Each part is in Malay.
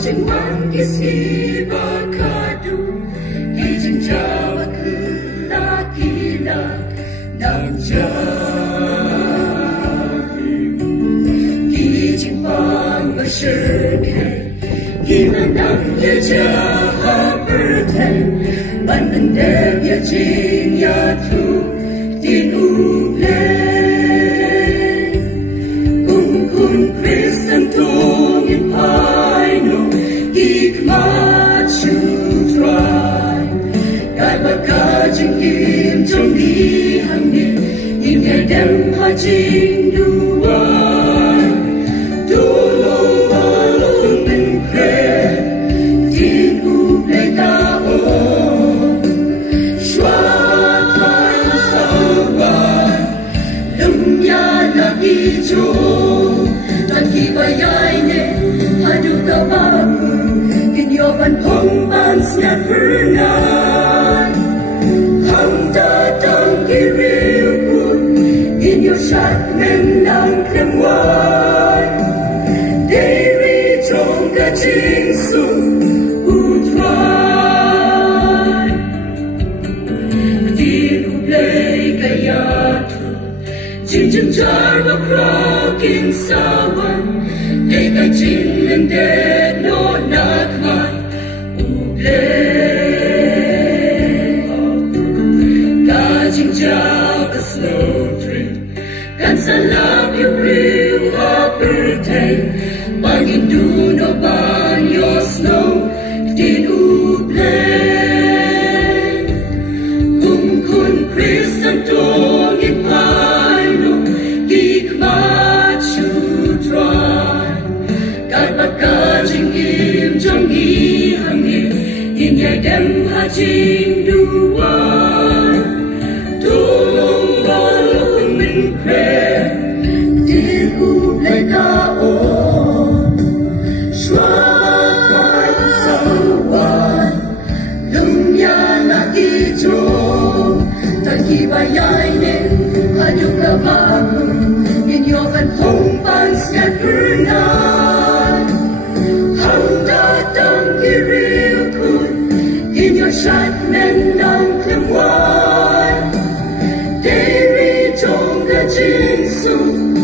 Swajingwan kisi bakadu Gijing jawa kila Nang jari Gijing pang bersyurga Gila nang ya jaha berten Ban bendem ya jing ya tu Din ulen Kung kun Kristen tungin paino Gikmat syutrai Kai bakajing im jong di hangin Imya dem hajing duai Tulung balung ben kre Din uble taon Shwat hai sawan Lumya lagi jo Dan kibayay ne hadu kababu Kinyoban pongban siya pernan Hang datang kiriukun Inyo syat menang kremwan Diri chong kajing sung utwan Diru play kayatu Jim jar bakrokin sawan Eka jing lendek no nakman Kajing jaw ka slow trip Kan salam yung real hapertay Pagin duno ban yo snow Din uplay Kung kun Kristen tongin paino Gikmat syutray Kat bakajing im jong i hangin Inyay dem hajing duwan Tulong balong min kre Din ublay taon Shwat sawan Lumya na ijo Tagkibayay ne Hadyo kabago Inyokan pongpan siya pernan Hang datang kiriukun Inyo syat menang kremwan Diri chong kajing sung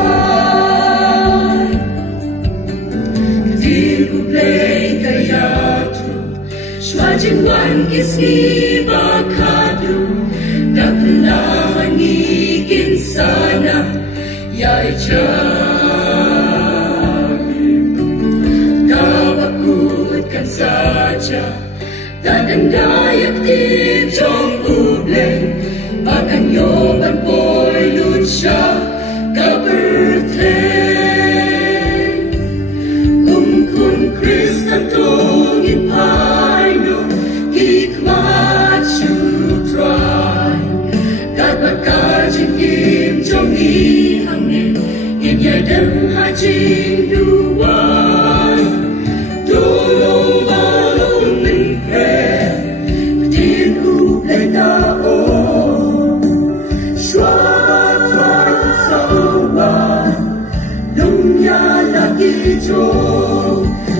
utwan Diru play kayatu Swajingwan kisi bakadu Daklangan ikin sana Yay jari Kabakutkan saja Tadang dayak din chong ubleng Bakan yoban boy lutsya kaberteng Kung kun Kristen tungin paino Gikmat syutray Kat bakajing im jong i hangin Inyay dem hajing duwan Tulong balong min kre Din ublay taon Shwat hai sawan Lumya lagi jo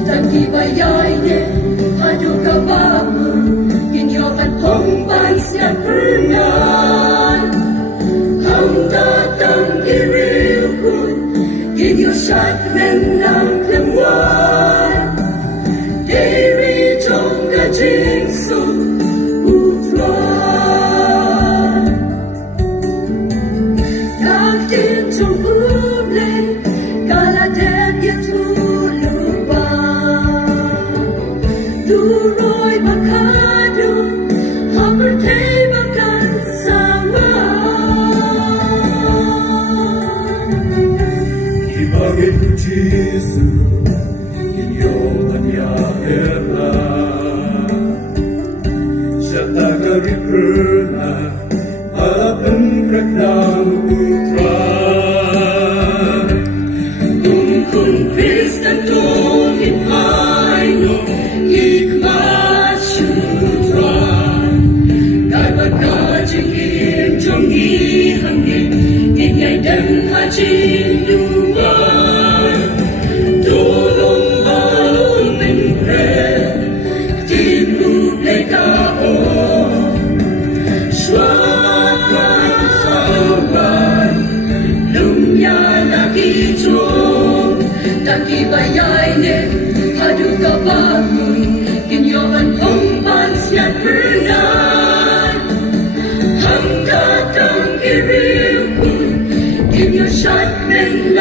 Dan kibayay ne hadu kababu Kinyokan pongban siya pernan Hang datang kiriukun Kinyo syat menang kremwan Diri chong kajing sung utwan Yak din chong uble Kala dem ya tuluban Duroy bakadu Hapertay bakan sawan Ibagay ku Jesu Kinyo manya era Siya taga-reperna Malapan kraklang utra Kung kun Kristen tungin paino Gikmat syutray Kay bakajing im jong i hangin Inyay dem hajing duwan Tulong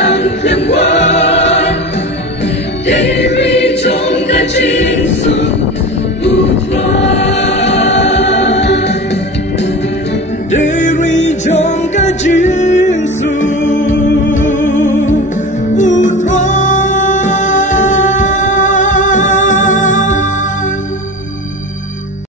向天问。